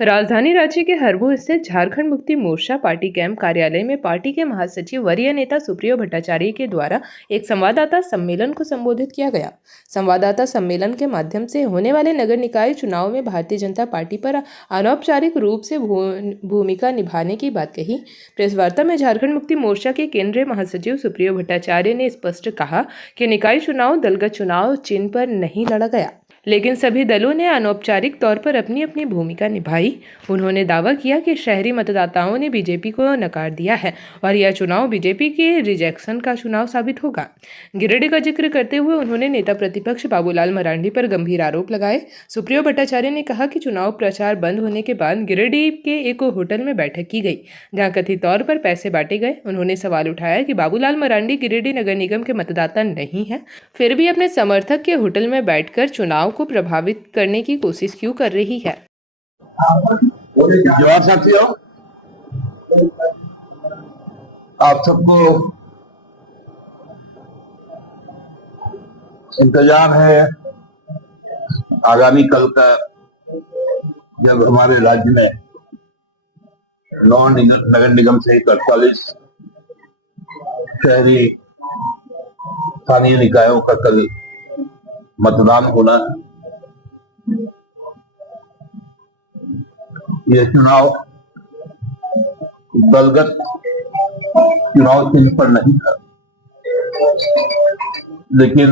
राजधानी रांची के हरबू स्थित झारखंड मुक्ति मोर्चा पार्टी कैंप कार्यालय में पार्टी के महासचिव वरीय नेता सुप्रियो भट्टाचार्य के द्वारा एक संवाददाता सम्मेलन को संबोधित किया गया। संवाददाता सम्मेलन के माध्यम से होने वाले नगर निकाय चुनाव में भारतीय जनता पार्टी पर अनौपचारिक रूप से भूमिका निभाने की बात कही। प्रेस वार्ता में झारखंड मुक्ति मोर्चा के केंद्रीय महासचिव सुप्रियो भट्टाचार्य ने स्पष्ट कहा कि निकाय चुनाव दलगत चुनाव चिन्ह पर नहीं लड़ा गया, लेकिन सभी दलों ने अनौपचारिक तौर पर अपनी अपनी भूमिका निभाई। उन्होंने दावा किया कि शहरी मतदाताओं ने बीजेपी को नकार दिया है और यह चुनाव बीजेपी के रिजेक्शन का चुनाव साबित होगा। गिरिडीह का जिक्र करते हुए उन्होंने नेता प्रतिपक्ष बाबूलाल मरांडी पर गंभीर आरोप लगाए। सुप्रियो भट्टाचार्य ने कहा कि चुनाव प्रचार बंद होने के बाद गिरिडीह के एक होटल में बैठक की गई, जहाँ कथित तौर पर पैसे बांटे गए। उन्होंने सवाल उठाया कि बाबूलाल मरांडी गिरिडीह नगर निगम के मतदाता नहीं है, फिर भी अपने समर्थक के होटल में बैठकर चुनाव को प्रभावित करने की कोशिश क्यों कर रही है। जवाहर साथियों, आप सबको इंतजार है आगामी कल का, जब हमारे राज्य में नगर निगम से 48 शहरी स्थानीय निकायों का कल मतदान होना है। यह चुनाव दलगत चुनाव चिन्ह पर नहीं था, लेकिन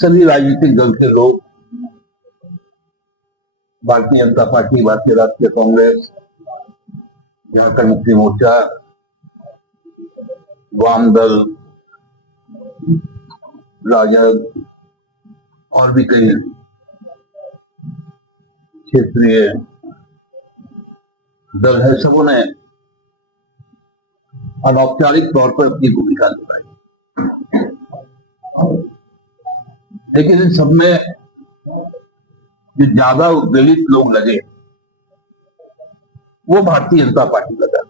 सभी राजनीतिक दल के लोग, भारतीय जनता पार्टी, भारतीय राष्ट्रीय कांग्रेस, झारखंड मुक्ति मोर्चा, वाम दल, राजद और भी कई क्षेत्रीय दल है, सबों ने अनौपचारिक तौर पर अपनी भूमिका निभाई। लेकिन इन सब में जो ज्यादा उद्वेलित लोग लगे वो भारतीय जनता पार्टी लगा।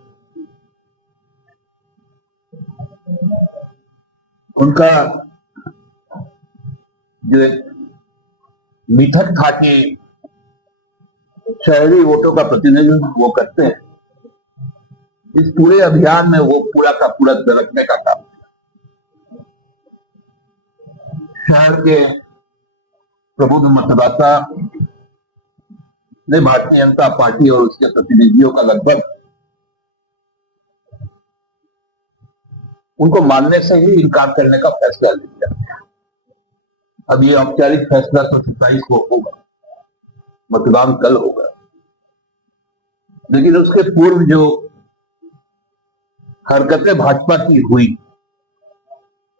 उनका जो एक मिथक था कि शहरी वोटों का प्रतिनिधित्व वो करते हैं, इस पूरे अभियान में वो पूरा का पूरा दरकने का काम। शहर के प्रबुद्ध मतदाता ने भारतीय जनता पार्टी और उसके प्रतिनिधियों का लगभग उनको मानने से ही इनकार करने का फैसला लिया। अब ये औपचारिक फैसला तो 27 को होगा, मतदान कल होगा, लेकिन उसके पूर्व जो हरकतें भाजपा की हुई,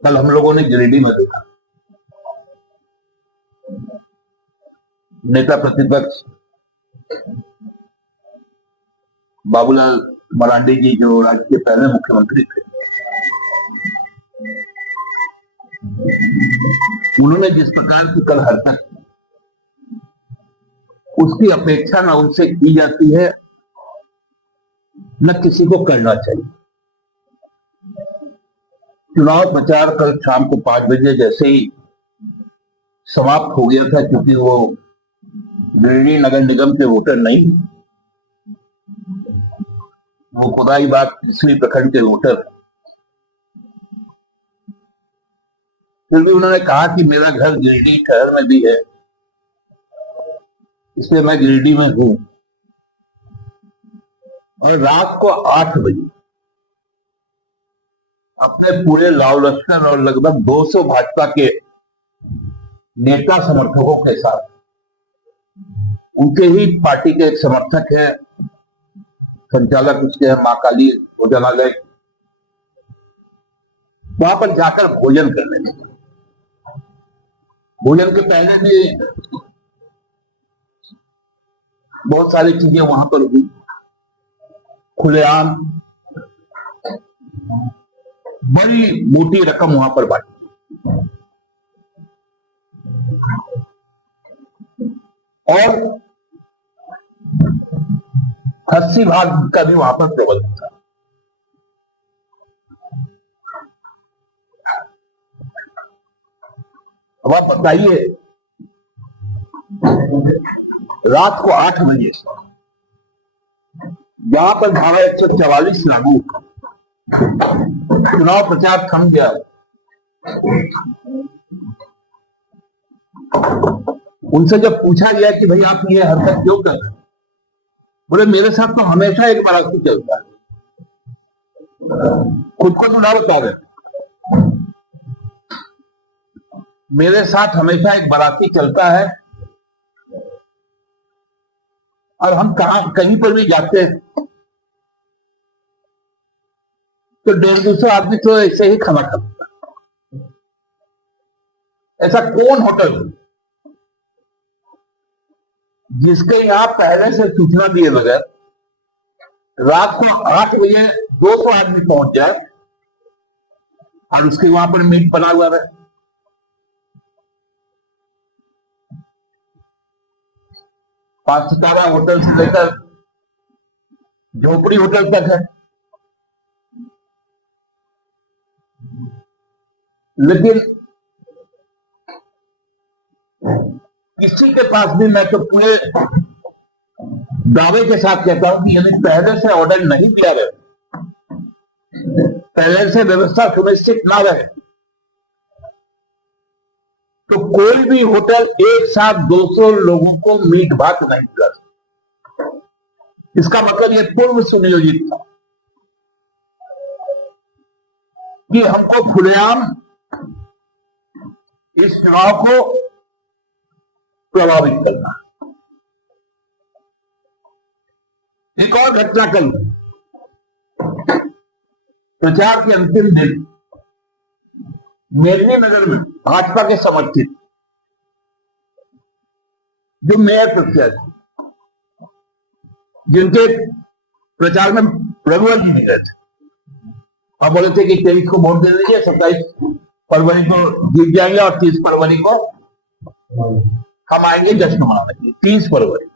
कल हम लोगों ने गिरिडीह में देखा। नेता प्रतिपक्ष बाबूलाल मरांडी जी, जो राज्य के पहले मुख्यमंत्री थे, उन्होंने जिस प्रकार की कल हरकत की, उसकी अपेक्षा न उनसे की जाती है, न किसी को करना चाहिए। चुनाव प्रचार कल शाम को 5 बजे जैसे ही समाप्त हो गया था, क्योंकि वो गिरिडीह नगर निगम के वोटर नहीं, वो कोदाईबाग तीसरी प्रखंड के वोटर। फिर भी उन्होंने कहा कि मेरा घर गिरिडीह शहर में भी है, इसलिए मैं गिरिडीह में हूं। और रात को 8 बजे अपने पूरे लाव लश्कर और लगभग 200 भाजपा के नेता समर्थकों के साथ, उनके ही पार्टी के एक समर्थक है, संचालक उसके हैं मां काली भोजनालय, वहां पर जाकर भोजन करने लगे। भोजन के पहले भी बहुत सारी चीजें वहां पर हुई, खुलेआम बड़ी मोटी रकम वहां पर बांटी। और 80 भाग का भी वहां पर प्रबंध था। अब आप बताइए रात को 8 बजे जहां पर धारा 144 लागू, चुनाव प्रचार थम गया, उनसे जब पूछा गया कि भाई आप ये हरकत क्यों कर रहे हैं, बोले मेरे साथ तो हमेशा एक बाराती चलता है। खुद को तो ना बता रहे, मेरे साथ हमेशा एक बाराती चलता है और हम कहीं पर भी जाते हैं तो 150 आदमी तो ऐसे ही खाना खाता है। ऐसा कौन होटल जिसके यहां पहले से सूचना दिए बगैर रात को 8 बजे 200 आदमी पहुंच जाए और उसके वहां पर मीट बना हुआ रहे। पांच सितारा होटल से लेकर झोपड़ी होटल तक है, लेकिन किसी के पास भी, मैं तो पूरे दावे के साथ कहता हूं कि यदि पहले से ऑर्डर नहीं दिया रहे, पहले से व्यवस्था सुनिश्चित ना रहे, तो कोई भी होटल एक साथ 200 लोगों को मीट भात नहीं दिला सकता। इसका मतलब यह पूर्व सुनियोजित था कि हमको खुलेआम इस चुनाव को प्रभावित करना। एक और घटना कल प्रचार के अंतिम दिन मेदिनीनगर में भाजपा के समर्थित जो मेयर प्रत्याशी, जिनके प्रचार में रघुवर जी नहीं गए थे और बोले थे कि 23 को वोट दे दीजिए, 27 फरवरी को जीत जाएंगे और 30 फरवरी को हम आएंगे जश्न मनाने के लिए। 30 फरवरी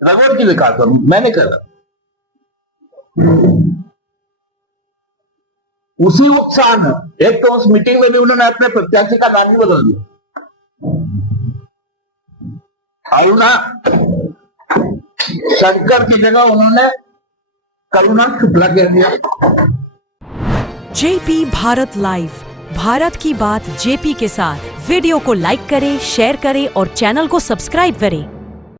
रघुवर जी ने कहा था, मैंने कहा उसी उत्साह में एक तो उस मीटिंग में भी उन्होंने अपने प्रत्याशी का नाम ही बदल दिया, अरुणा शंकर की जगह उन्होंने करुणा शुक्ला कह दिया। जेपी भारत लाइव, भारत की बात जेपी के साथ। वीडियो को लाइक करें, शेयर करें और चैनल को सब्सक्राइब करें।